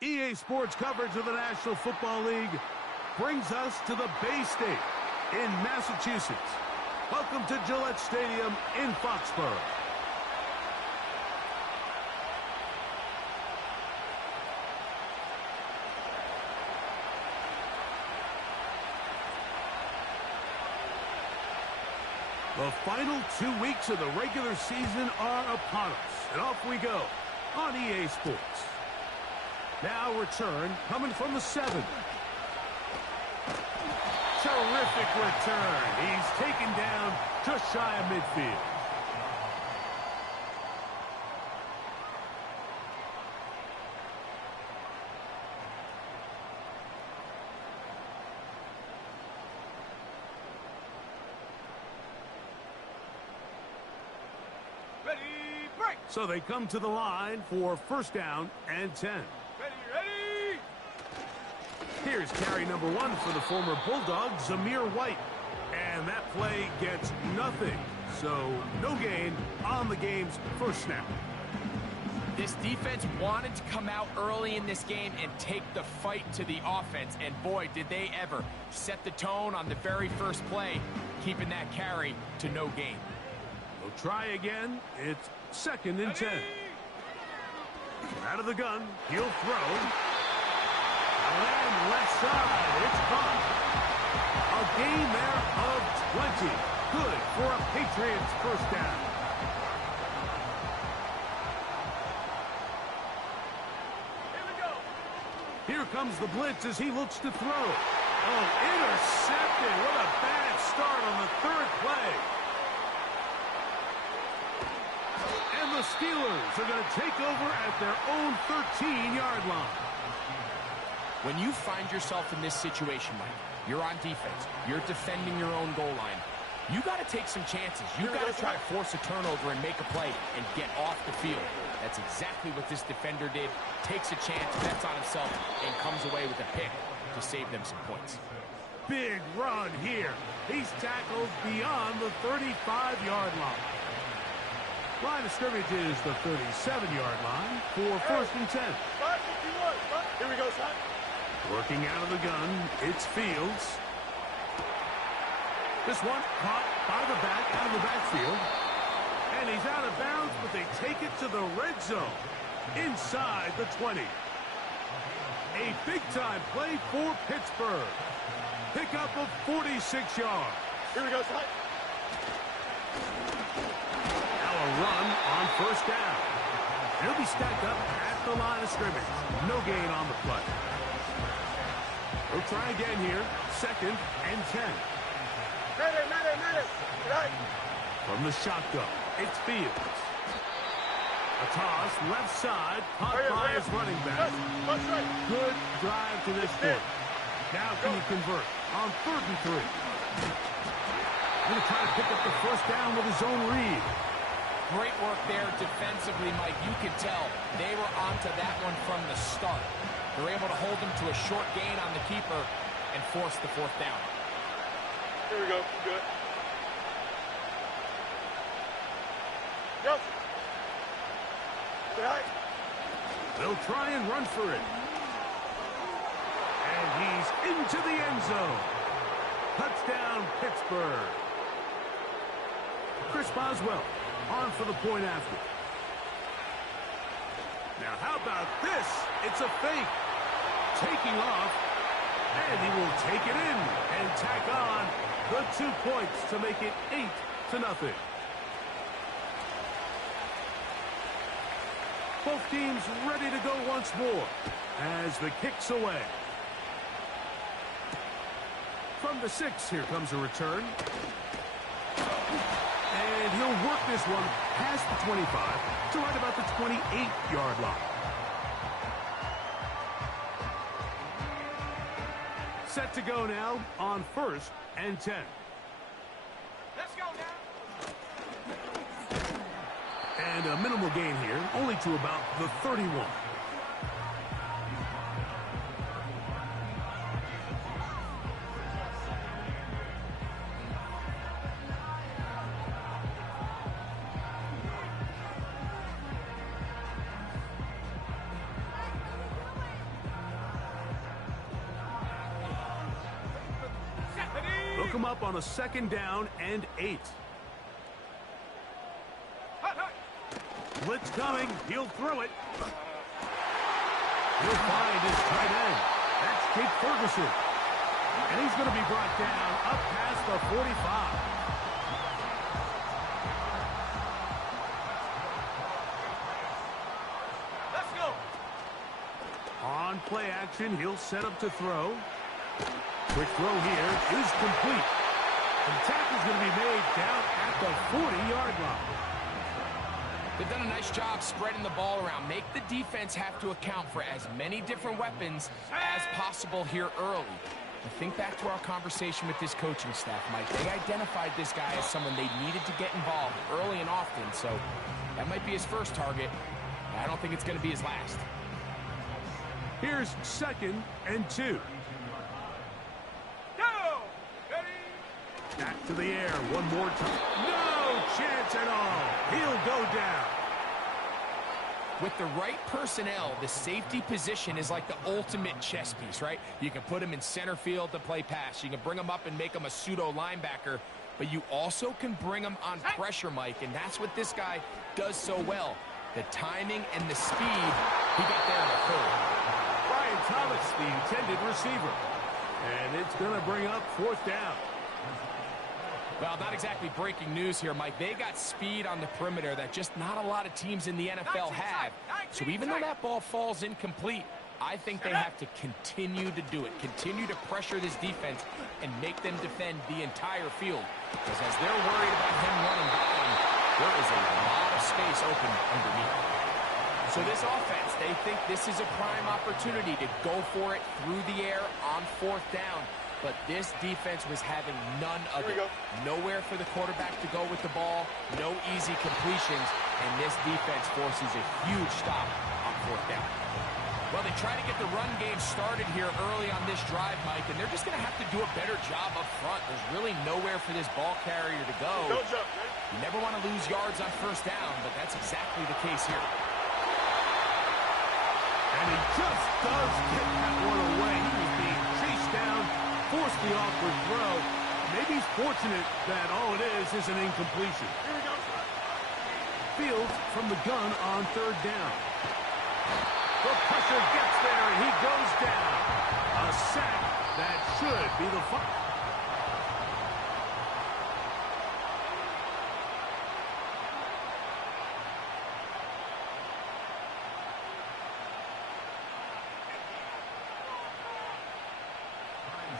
EA Sports coverage of the National Football League brings us to the Bay State in Massachusetts. Welcome to Gillette Stadium in Foxborough. The final 2 weeks of the regular season are upon us, and off we go on EA Sports. Now return coming from the 7. Terrific return. He's taken down just shy of midfield. So they come to the line for first down and 10. Ready! Here's carry number 1 for the former Bulldog, Zamir White. And that play gets nothing. So no gain on the game's first snap. This defense wanted to come out early in this game and take the fight to the offense. And boy, did they ever set the tone on the very first play, keeping that carry to no gain. They'll try again. It's 2nd and 10. Out of the gun, he'll throw. And left side, it's caught. A gain there of 20. Good for a Patriots first down. Here we go. Here comes the blitz as he looks to throw. Oh, intercepted. What a bad start on the 3rd play. And the Steelers are going to take over at their own 13-yard line. When you find yourself in this situation, Mike, you're on defense, you're defending your own goal line, you got to take some chances. You got to try to force a turnover and make a play and get off the field. That's exactly what this defender did. Takes a chance, bets on himself, and comes away with a pick to save them some points. Big run here. He's tackled beyond the 35-yard line. Line of scrimmage is the 37-yard line for first and 10. 5-51. Here we go, son. Working out of the gun, it's Fields. This one caught by the back, out of the backfield. And he's out of bounds, but they take it to the red zone. Inside the 20. A big-time play for Pittsburgh. Pickup of 46 yards. Here we go, son. A run on first down. He'll be stacked up at the line of scrimmage. No gain on the play. We'll try again here. 2nd and 10. Ready. Right. From the shotgun, it's Fields. A toss, left side, caught by his running back. Good drive to this point. Now can he convert on 3rd and 3? Going to try to pick up the first down with his own read. Great work there defensively, Mike. You can tell they were onto that one from the start. They're able to hold him to a short gain on the keeper and force the 4th down. Here we go. Good. Go. Right. They'll try and run for it. And he's into the end zone. Touchdown, Pittsburgh. Chris Boswell on for the point after. Now, how about this? It's a fake. Taking off, and he will take it in and tack on the 2 points to make it 8-0. Both teams ready to go once more as the kick's away. From the 6, here comes a return. And he'll work this one past the 25 to right about the 28-yard line. Set to go now on 1st and 10. Let's go now. And a minimal gain here, only to about the 31. They'll come up on a 2nd down and 8. Blitz coming. He'll throw it. He'll find his tight end. That's Jake Ferguson. And he's going to be brought down up past the 45. Let's go. On play action, he'll set up to throw. Quick throw here is complete. And the tackle's going to be made down at the 40-yard line. They've done a nice job spreading the ball around. Make the defense have to account for as many different weapons as possible here early. And think back to our conversation with this coaching staff, Mike. They identified this guy as someone they needed to get involved early and often. So that might be his first target. I don't think it's going to be his last. Here's 2nd and 2. Go. Ready. Back to the air one more time. No chance at all. He'll go down. With the right personnel, the safety position is like the ultimate chess piece, right? You can put him in center field to play pass. You can bring him up and make him a pseudo linebacker, but you also can bring him on pressure, Mike, and that's what this guy does so well. The timing and the speed, he got there in a hurry. Brian Thomas, the intended receiver. And it's going to bring up 4th down. Well, not exactly breaking news here, Mike. They got speed on the perimeter that just not a lot of teams in the NFL have. So even though that ball falls incomplete, I think they have to continue to do it. Continue to pressure this defense and make them defend the entire field. Because as they're worried about him running by them, there is a lot of space open underneath. So this offense, they think this is a prime opportunity to go for it through the air on 4th down. But this defense was having none of it. Nowhere for the quarterback to go with the ball, no easy completions, and this defense forces a huge stop on 4th down. Well, they try to get the run game started here early on this drive, Mike, and they're just going to have to do a better job up front. There's really nowhere for this ball carrier to go. Don't jump, man. You never want to lose yards on 1st down, but that's exactly the case here. And he just does get that one away. He was being chased down, forced the awkward throw. Maybe he's fortunate that all it is an incompletion. Here we go. Fields from the gun on 3rd down. The pressure gets there, and he goes down. A sack that should be the final.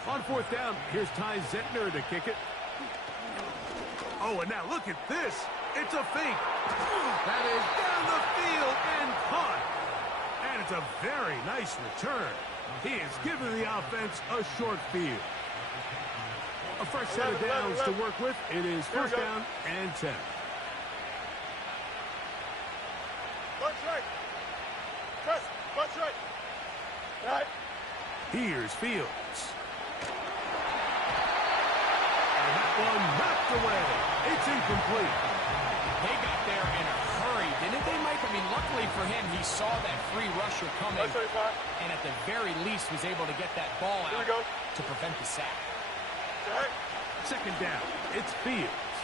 On 4th down, here's Ty Zentner to kick it. Oh, and now look at this. It's a fake. That is down the field and caught. And it's a very nice return. He has given the offense a short field. A fresh set of downs to work with. It is 1st down and 10. Punch right. Press. Punch right. Right. Here's Fields. And that one knocked away. It's incomplete. They got there in a hurry, didn't they, Mike? I mean, luckily for him, he saw that free rusher coming, and at the very least was able to get that ball out to prevent the sack. Right. 2nd down. It's Fields.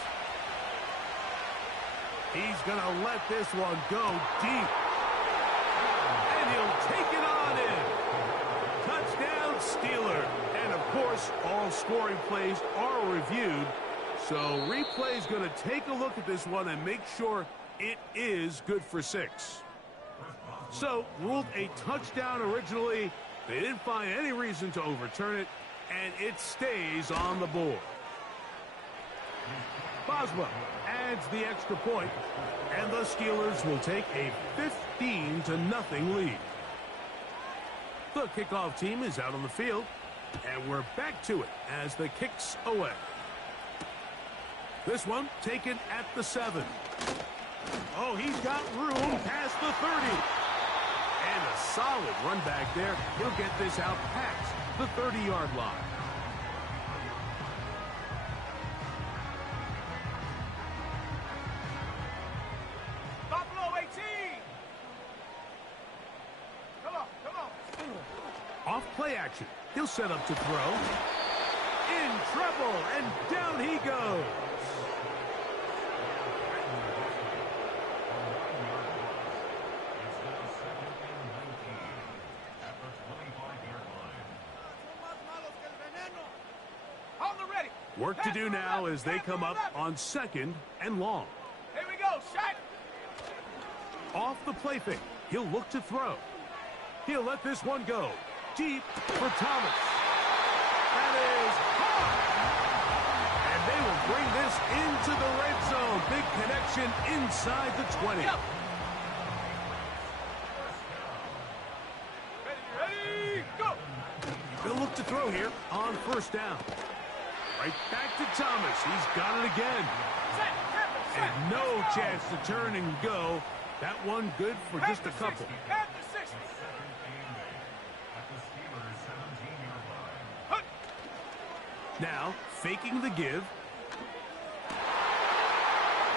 He's going to let this one go deep. And he'll take it on in. Touchdown, Steeler. And, of course, all scoring plays are reviewed. So replay's going to take a look at this one and make sure it is good for 6. So, ruled a touchdown originally. They didn't find any reason to overturn it, and it stays on the board. Boswell adds the extra point, and the Steelers will take a 15-0 lead. The kickoff team is out on the field, and we're back to it as the kick's away. This one taken at the 7. Oh, he's got room past the 30. And a solid run back there. He'll get this out past the 30-yard line. Buffalo 18. Come on, come on. Off play action. He'll set up to throw. in trouble, and down he goes. Work to do now as they come up on 2nd and long. Here we go, shot. Off the play fake, he'll look to throw. He'll let this one go. Deep for Thomas. That is hard. And they will bring this into the red zone. Big connection inside the 20. Yep. Ready, go. They'll look to throw here on 1st down. Right back to Thomas. He's got it again. Set. And no chance to turn and go. That one good for just a couple. At the 60. Now, faking the give.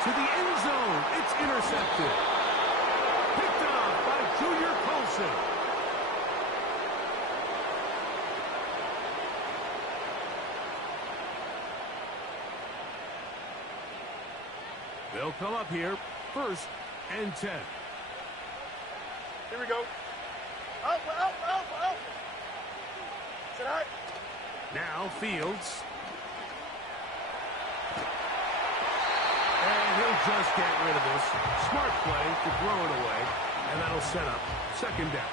To the end zone. It's intercepted. Picked off by Junior Colson. They'll come up here, 1st and 10. Here we go. Out. Sit high. Now Fields. And he'll just get rid of this. Smart play to throw it away. And that'll set up 2nd down.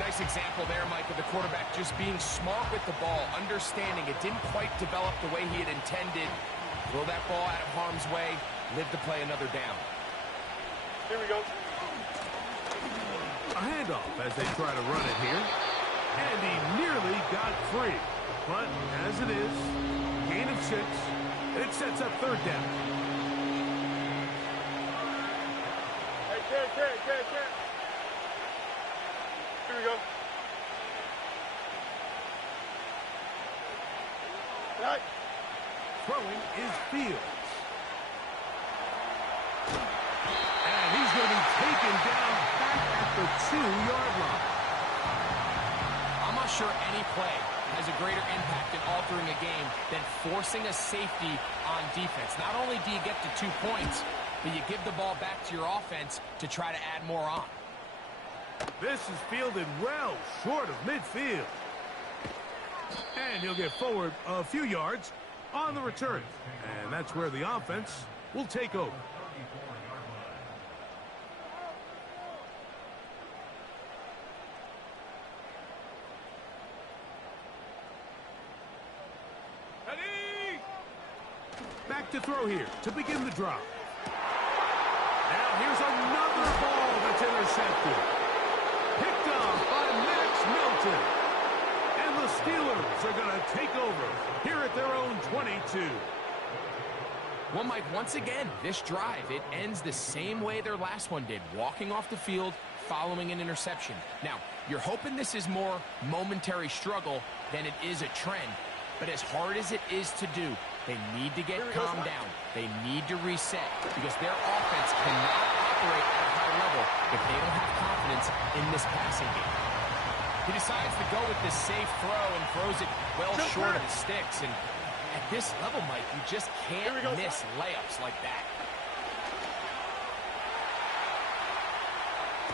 Nice example there, Mike, of the quarterback just being smart with the ball, understanding it didn't quite develop the way he had intended. Throw that ball out of harm's way, live to play another down. Here we go. A handoff as they try to run it here. And he nearly got free. But as it is, gain of 6. It sets up 3rd down. Hey, carry. Here we go. Right. Throwing is Fields. And he's going to be taken down back at the 2-yard line. I'm not sure any play has a greater impact in altering a game than forcing a safety on defense. Not only do you get to 2 points, but you give the ball back to your offense to try to add more on. This is fielded well short of midfield. And he'll get forward a few yards on the return. And that's where the offense will take over. Ready. Back to throw here to begin the drive. Now here's another ball that's intercepted. Picked off by Max Milton. And the Steelers are going to take over here at their own 22. Well, Mike, once again, this drive, it ends the same way their last one did, walking off the field, following an interception. Now, you're hoping this is more momentary struggle than it is a trend, but as hard as it is to do, they need to get calmed down. They need to reset because their offense cannot operate at a high level if they don't have confidence in this passing game. He decides to go with this safe throw and throws it well short of the sticks. And at this level, Mike, you just can't miss layups like that.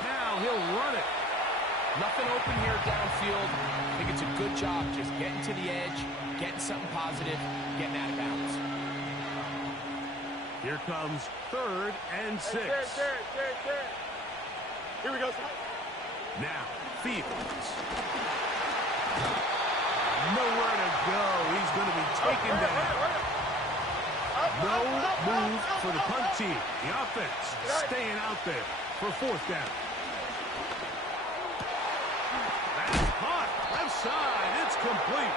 Now he'll run it. Nothing open here downfield. I think it's a good job just getting to the edge, getting something positive, getting out of bounds. Here comes 3rd and 6. Here we go. Now, Fields. Nowhere to go. He's going to be taken down. No move for the punt team. The offense staying out there for 4th down. That's caught. Left side. It's complete.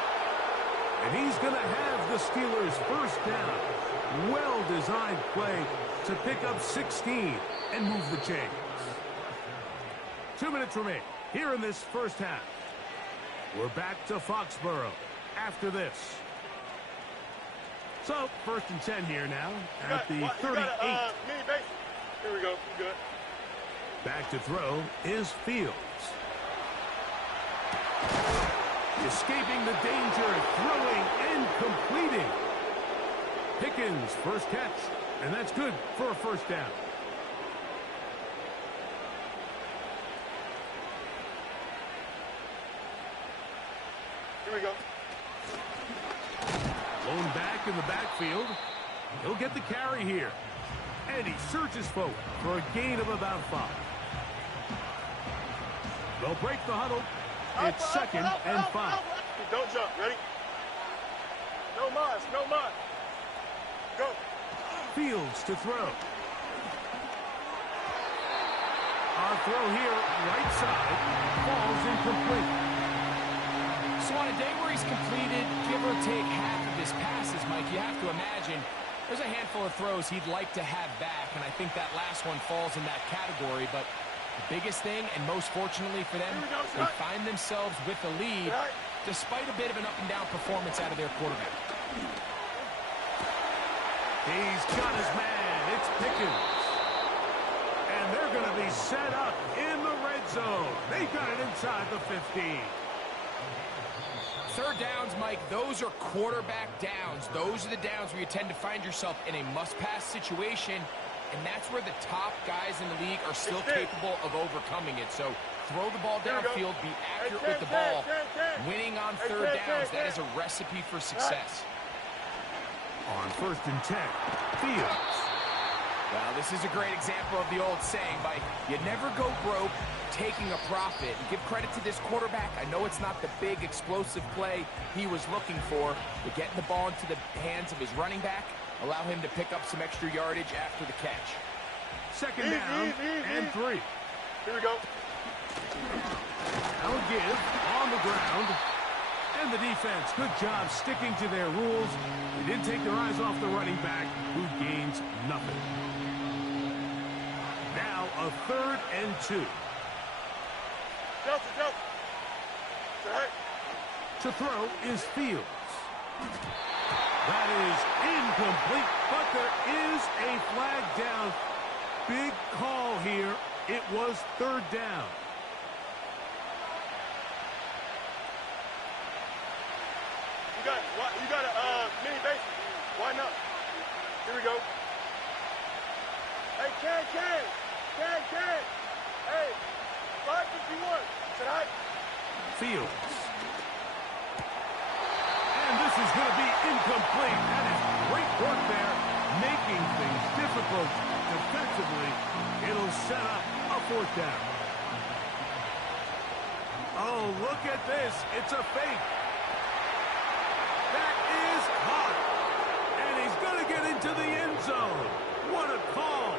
And he's going to have the Steelers' 1st down. Well-designed play to pick up 16 and move the chains. 2 minutes remain here in this 1st half. We're back to Foxborough after this. So, 1st and 10 here now at the 38. Mini base. Here we go. Good. Back to throw is Fields. Escaping the danger, throwing and completing. Pickens, first catch, and that's good for a first down. Here we go. Blown back in the backfield. He'll get the carry here. And he surges forward for a gain of about 5. They'll break the huddle. It's second and 5. Don't jump. Ready? No mas, no mas. Go. Fields to throw. Our throw here, right side, falls incomplete. So on a day where he's completed, give or take half of his passes, Mike, you have to imagine there's a handful of throws he'd like to have back, and I think that last one falls in that category. But the biggest thing, and most fortunately for them, they find themselves with the lead despite a bit of an up-and-down performance out of their quarterback. He's got his man. It's Pickens. And they're going to be set up in the red zone. They've got it inside the 15. Third downs, Mike, those are quarterback downs. Those are the downs where you tend to find yourself in a must-pass situation, and that's where the top guys in the league are still capable of overcoming it. So throw the ball downfield, be accurate with the ball. Winning on third downs, that is a recipe for success. On first and 10, Fields. Well, this is a great example of the old saying, Mike, you never go broke taking a profit. And give credit to this quarterback. I know it's not the big explosive play he was looking for, but getting the ball into the hands of his running back, allow him to pick up some extra yardage after the catch. Second down and 3. Here we go. I'll give on the ground. And the defense, good job sticking to their rules. They didn't take their eyes off the running back, who gains nothing. Now a third and 2. Delta. To throw is Fields. That is incomplete, but there is a flag down. Big call here. It was third down. You got a mini base. Why not? Here we go. Hey, Ken. Hey, 551. Tonight. Fields. And this is going to be incomplete. That is great work there, making things difficult defensively. It'll set up a fourth down. Oh, look at this. It's a fake. That is caught. And he's going to get into the end zone. What a call.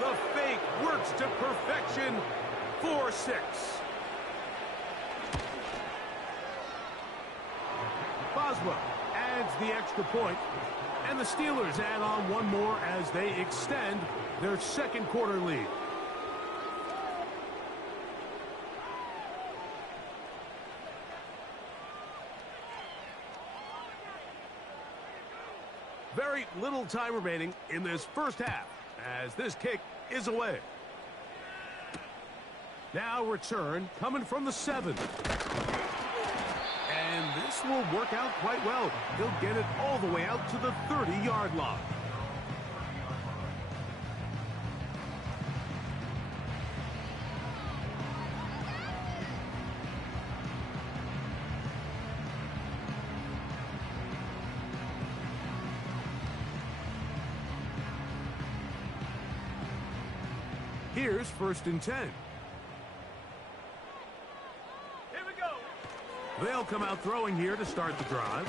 The fake works to perfection. 4-6. Boswell adds the extra point, and the Steelers add on one more as they extend their second quarter lead. Very little time remaining in this first half as this kick is away. Now return coming from the 7. And this will work out quite well. He'll get it all the way out to the 30-yard line. Here's first and 10. They'll come out throwing here to start the drive.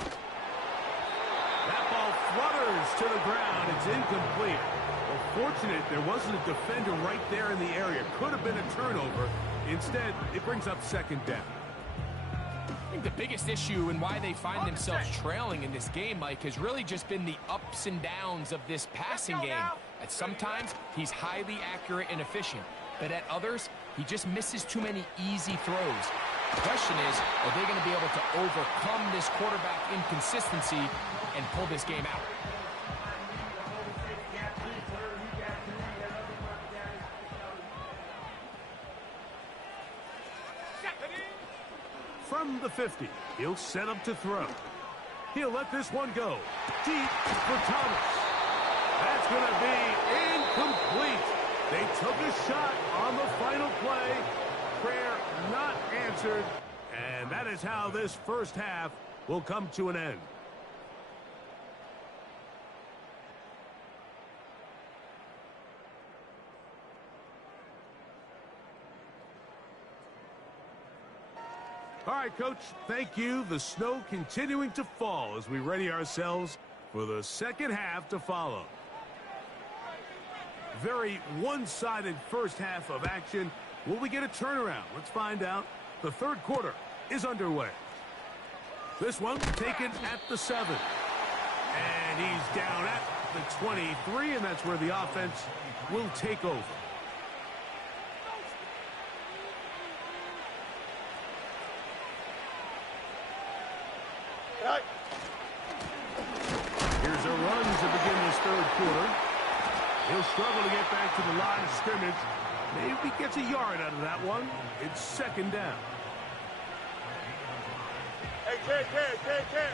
That ball flutters to the ground. It's incomplete. Well, fortunate there wasn't a defender right there in the area. Could have been a turnover. Instead, it brings up second down. I think the biggest issue and why they find themselves trailing in this game, Mike, has really just been the ups and downs of this passing game. At sometimes, he's highly accurate and efficient. But at others, he just misses too many easy throws. The question is, are they going to be able to overcome this quarterback inconsistency and pull this game out? From From the 50, he'll set up to throw. He'll let this one go. Deep for Thomas. That's going to be incomplete. They took a shot on the final play. Prayer not answered. And that is how this first half will come to an end. All right, Coach, thank you. The snow continuing to fall as we ready ourselves for the second half to follow. Very one-sided first half of action. Will we get a turnaround? Let's find out. The third quarter is underway. This one taken at the 7. And he's down at the 23, and that's where the offense will take over. Here's a run to begin this third quarter. He'll struggle to get back to the line of scrimmage. Maybe gets a yard out of that one. It's second down. Hey, Ken. Hey, Ken.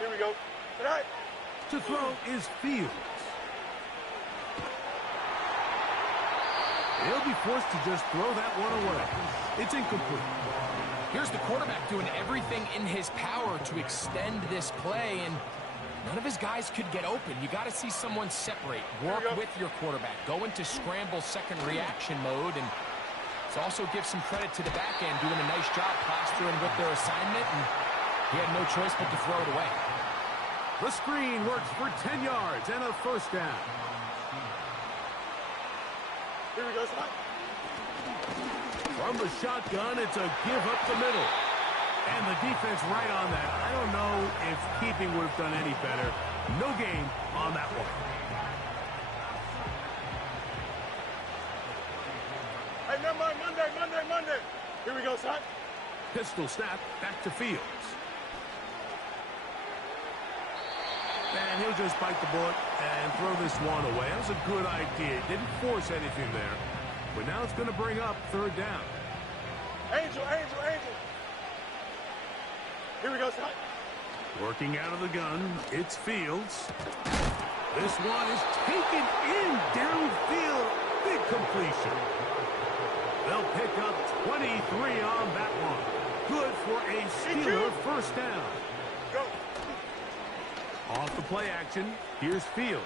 Here we go. All right. To throw is Fields. He'll be forced to just throw that one away. It's incomplete. Here's the quarterback doing everything in his power to extend this play, and none of his guys could get open. You got to see someone separate, work with your quarterback, go into scramble second reaction mode, and also give some credit to the back end, doing a nice job plastering with their assignment, and he had no choice but to throw it away. The screen works for 10 yards and a first down. Here we go, son. From the shotgun, it's a give up the middle. And the defense right on that. I don't know if keeping would have done any better. No gain on that one. Hey, never mind. Monday. Here we go, son. Pistol snap back to Fields. And he'll just bite the bullet and throw this one away. That was a good idea. Didn't force anything there. But now it's going to bring up third down. Angel. Here we go, son. Working out of the gun, it's Fields. This one is taken in downfield. Big completion. They'll pick up 23 on that one. Good for a Steeler first down. Go. Off the play action, here's Fields.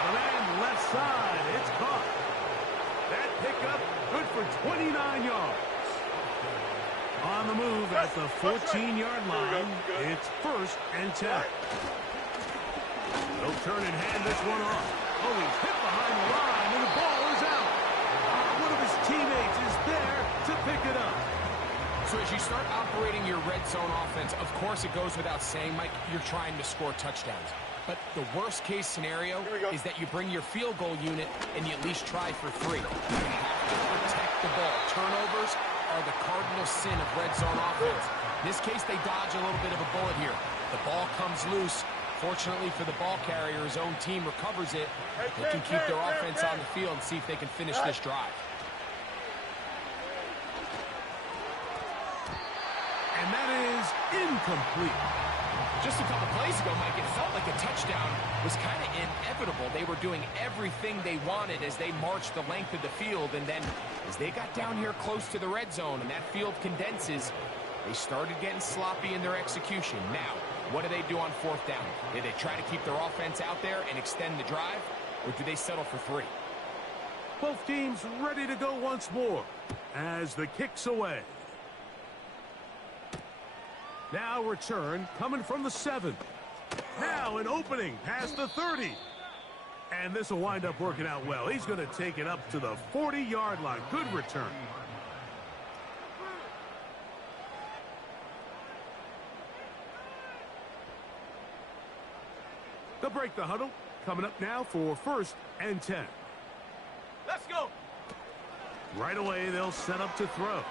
Out of man, left side, it's caught. That pickup, good for 29 yards. On the move at the 14-yard line, it's first and 10. They'll turn and hand this one off. Oh, he's hit behind the line, and the ball is out. One of his teammates is there to pick it up. So as you start operating your red zone offense, of course it goes without saying, Mike, you're trying to score touchdowns. But the worst case scenario is that you bring your field goal unit and you at least try for 3. You have to protect the ball. Turnovers are the cardinal sin of red zone offense. In this case, they dodge a little bit of a bullet here. The ball comes loose. Fortunately for the ball carrier, his own team recovers it. They can keep their offense on the field and see if they can finish this drive. And that is incomplete. Just a couple plays ago, Mike, it felt like a touchdown was kind of inevitable. They were doing everything they wanted as they marched the length of the field, and then as they got down here close to the red zone and that field condenses, they started getting sloppy in their execution. Now, what do they do on fourth down? Do they try to keep their offense out there and extend the drive, or do they settle for 3? Both teams ready to go once more as the kick's away. Now return coming from the 7. Now an opening past the 30. And this will wind up working out well. He's going to take it up to the 40-yard line. Good return. They'll break the huddle. Coming up now for first and 10. Let's go. Right away, they'll set up to throw.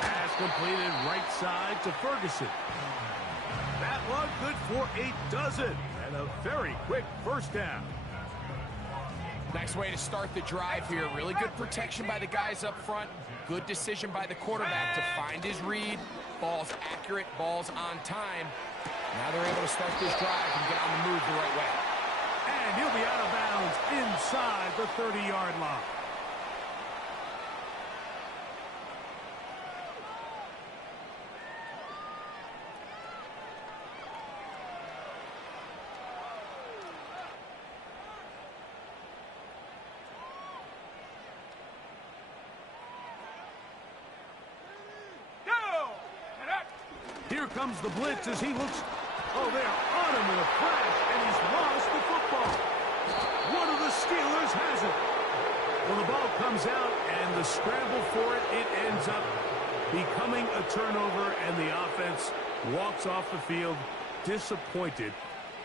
Pass completed right side to Ferguson. That one good for a dozen. And a very quick first down. Nice way to start the drive here. Really good protection by the guys up front. Good decision by the quarterback to find his read. Ball's accurate, ball's on time. Now they're able to start this drive and get on the move the right way. And he'll be out of bounds inside the 30-yard line. Here comes the blitz as he looks. Oh, they're on him in a flash, and he's lost the football. One of the Steelers has it. Well, the ball comes out, and the scramble for it ends up becoming a turnover, and the offense walks off the field disappointed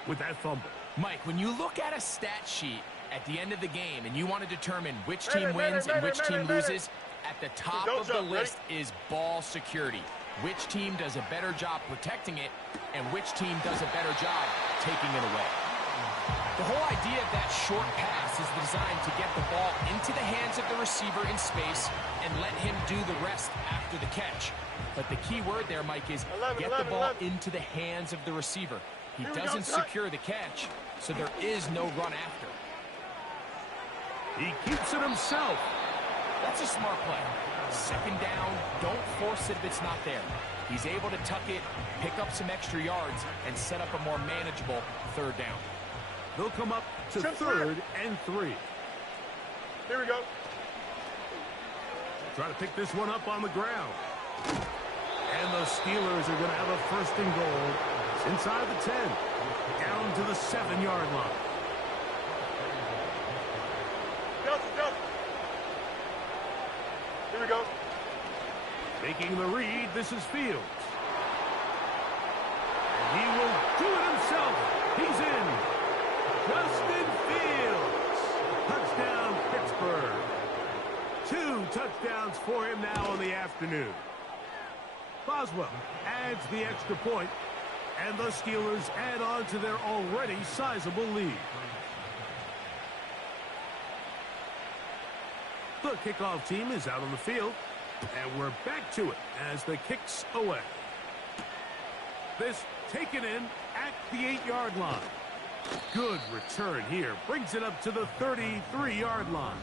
with that fumble. Mike, when you look at a stat sheet at the end of the game and you want to determine which team wins and which team loses, at the top of the list is ball security. Which team does a better job protecting it, and which team does a better job taking it away. The whole idea of that short pass is designed to get the ball into the hands of the receiver in space and let him do the rest after the catch. But the key word there, Mike, is get the ball into the hands of the receiver. He doesn't secure the catch, so there is no run after. He keeps it himself. That's a smart play. Second down, don't force it if it's not there. He's able to tuck it, pick up some extra yards, and set up a more manageable third down. They'll come up to third and 3. Here we go. Try to pick this one up on the ground. And the Steelers are going to have a first and goal. It's inside the 10, down to the 7-yard line. Here we go. Making the read, this is Fields. And he will do it himself. He's in. Justin Fields. Touchdown, Pittsburgh. 2 touchdowns for him now in the afternoon. Boswell adds the extra point, and the Steelers add on to their already sizable lead. The kickoff team is out on the field, and we're back to it as the kick's away. This taken in at the 8-yard line. Good return here. Brings it up to the 33-yard line.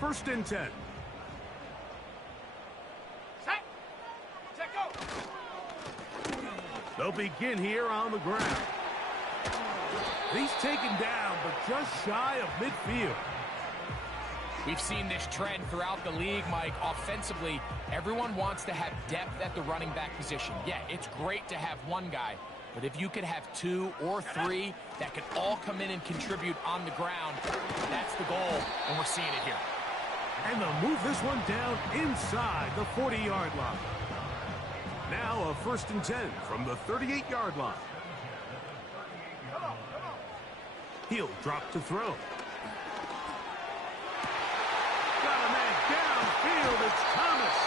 First and 10. They'll begin here on the ground. He's taken down, but just shy of midfield. We've seen this trend throughout the league, Mike. Offensively, everyone wants to have depth at the running back position. Yeah, it's great to have one guy, but if you could have 2 or 3 that could all come in and contribute on the ground, that's the goal, and we're seeing it here. And they'll move this one down inside the 40-yard line. Now a first and 10 from the 38-yard line. He'll drop to throw. Got a man downfield. It's Thomas.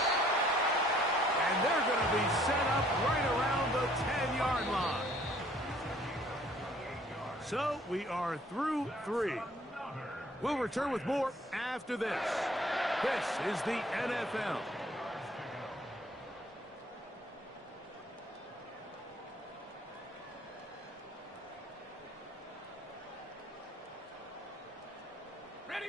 And they're going to be set up right around the 10-yard line. So we are through 3. We'll return with more after this. This is the NFL.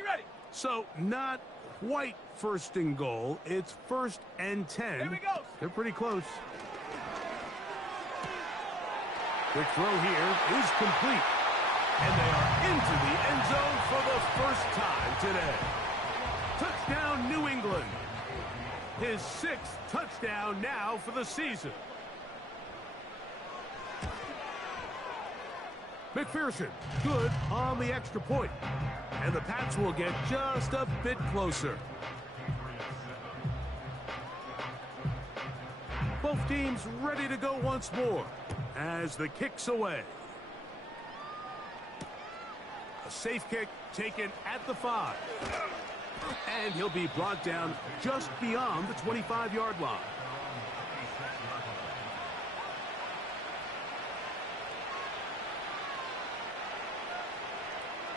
Ready. So not quite first and goal. It's first and 10. Here we go. They're pretty close. Quick throw here is complete. And they are into the end zone for the first time today. Touchdown, New England. His 6th touchdown now for the season. McPherson, good on the extra point. And the Pats will get just a bit closer. Both teams ready to go once more as the kick's away. A safe kick taken at the 5. And he'll be brought down just beyond the 25-yard line.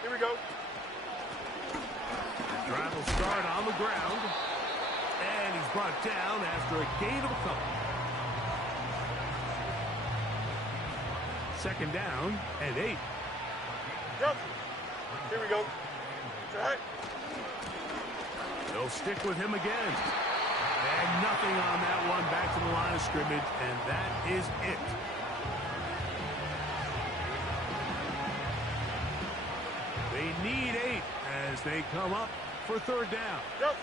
Here we go. Drive will start on the ground. And he's brought down after a gain of a couple. Second down and 8. Yep. Here we go. Right. They'll stick with him again. And nothing on that one. Back to the line of scrimmage, and that is it. They need 8 as they come up for third down. Yep.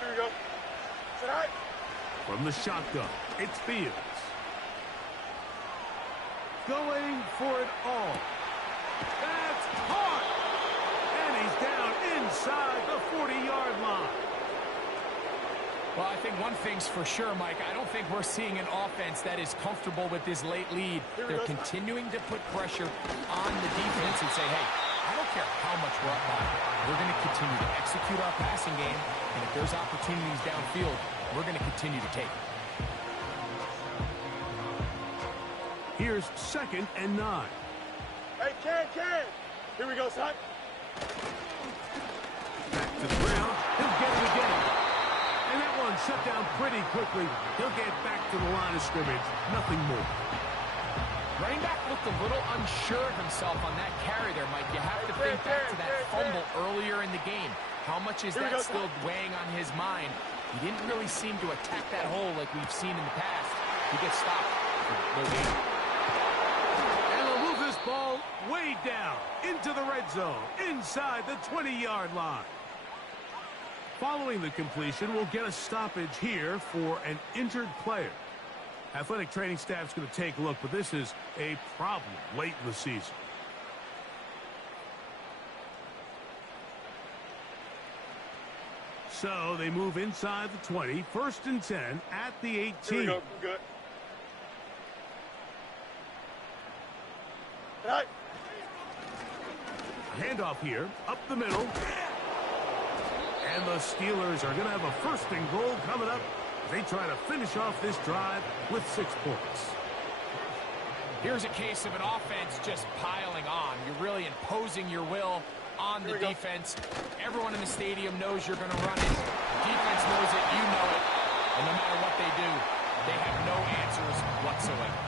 Here we go. Right. From the shotgun, it's Fields. Going for it all. That's caught. And he's down inside the 40-yard line. Well, I think one thing's for sure, Mike. I don't think we're seeing an offense that is comfortable with this late lead. They're continuing to put pressure on the defense and say, hey, I don't care how much we're up by. We're going to continue to execute our passing game, and if there's opportunities downfield, we're going to continue to take it. Here's 2nd and 9. Hey, Ken. Here we go, son. Back to the ground. He'll get it again. And that one shut down pretty quickly. He'll get back to the line of scrimmage. Nothing more. Running back looked a little unsure of himself on that carry there, Mike. You have to think back to that fumble earlier in the game. How much is that still weighing on his mind? He didn't really seem to attack that hole like we've seen in the past. He gets stopped for no gain. And they'll move this ball way down into the red zone, inside the 20-yard line. Following the completion, we'll get a stoppage here for an injured player. Athletic training staff's going to take a look, but this is a problem late in the season. So they move inside the 20, 1st and 10 at the 18. Here we go. Good. Right. Handoff here, up the middle. And the Steelers are going to have a 1st and goal coming up. They try to finish off this drive with 6 points. Here's a case of an offense just piling on. You're really imposing your will on the defense. Everyone in the stadium knows you're going to run it. The defense knows it. You know it. And no matter what they do, they have no answers whatsoever.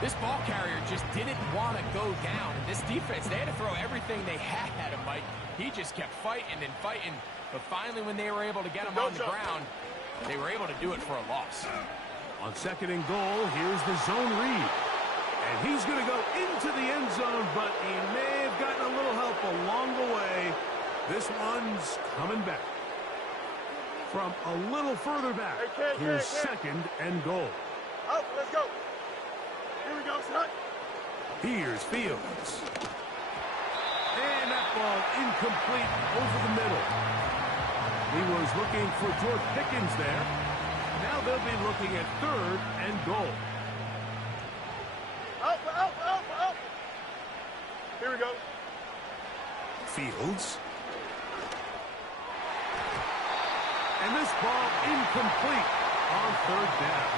This ball carrier just didn't want to go down. And this defense, they had to throw everything they had at him, Mike. He just kept fighting and fighting. But finally, when they were able to get him on the ground, they were able to do it for a loss. On 2nd and goal, here's the zone read. And he's going to go into the end zone, but he may have gotten a little help along the way. This one's coming back. From a little further back, here's 2nd and goal. Out, let's go. Here we go, son. Here's Fields. And that ball incomplete over the middle. He was looking for George Pickens there. Now they'll be looking at 3rd and goal. Out. Here we go. Fields. And this ball incomplete on 3rd down.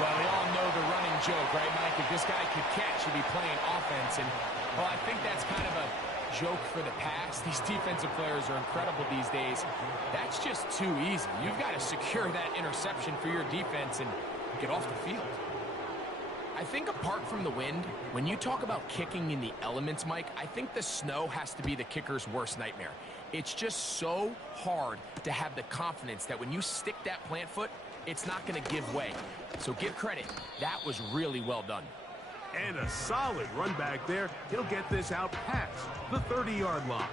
Well, we all know the running joke, right, Mike? If this guy could catch, he'd be playing offense. And, well, I think that's kind of a joke for the past. These defensive players are incredible these days. That's just too easy. You've got to secure that interception for your defense and get off the field. I think apart from the wind, when you talk about kicking in the elements, Mike, I think the snow has to be the kicker's worst nightmare. It's just so hard to have the confidence that when you stick that plant foot, it's not going to give way. So give credit. That was really well done. And a solid run back there. He'll get this out past the 30-yard line.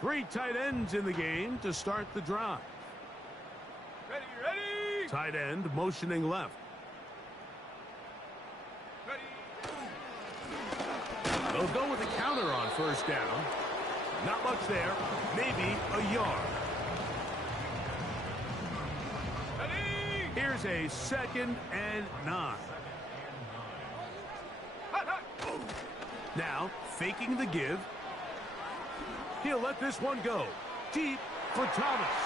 Three tight ends in the game to start the drive. Ready. Tight end motioning left. They'll go with a counter on 1st down. Not much there. Maybe a yard. Here's a 2nd and 9. Now, faking the give. He'll let this one go. Deep for Thomas.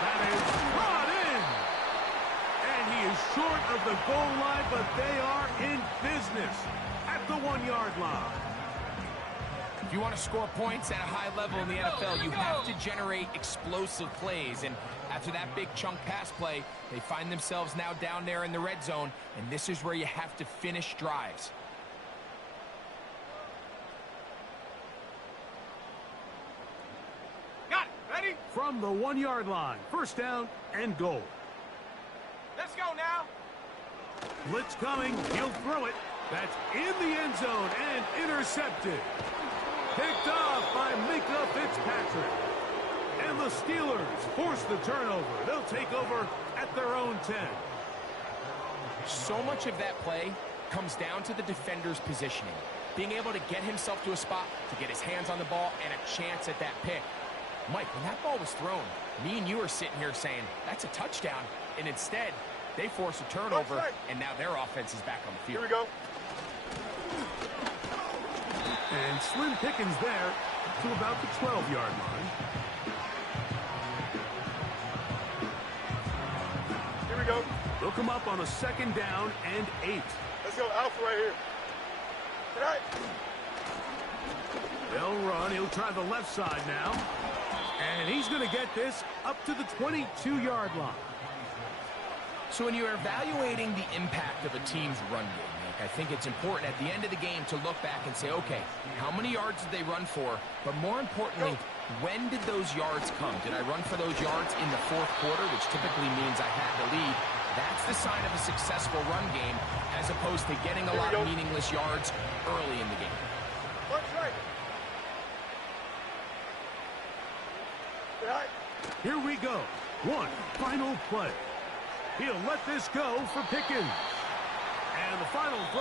That is brought in. And he is short of the goal line, but they are in business at the 1-yard line. If you want to score points at a high level in the NFL, you have to generate explosive plays. And after that big chunk pass play, they find themselves now down there in the red zone, and this is where you have to finish drives. Got it. Ready? From the 1-yard line, first down and goal. Let's go now. Blitz coming. He'll throw it. That's in the end zone and intercepted. Picked off by Mika Fitzpatrick. And the Steelers force the turnover. They'll take over at their own 10. So much of that play comes down to the defender's positioning. Being able to get himself to a spot, to get his hands on the ball, and a chance at that pick. Mike, when that ball was thrown, me and you are sitting here saying, that's a touchdown. And instead, they force a turnover, and now their offense is back on the field. Here we go. And slim pickings there to about the 12-yard line. Here we go. They'll come up on a second down and 8. Let's go Alpha right here. Right. They'll run. He'll try the left side now. And he's going to get this up to the 22-yard line. So when you're evaluating the impact of a team's run game, Nick, I think it's important at the end of the game to look back and say, okay, how many yards did they run for? But more importantly, when did those yards come? Did I run for those yards in the fourth quarter, which typically means I had the lead? That's the sign of a successful run game, as opposed to getting a lot of meaningless yards early in the game. Punch right. Right. Here we go. One final play. He'll let this go for Pickens. And the final throw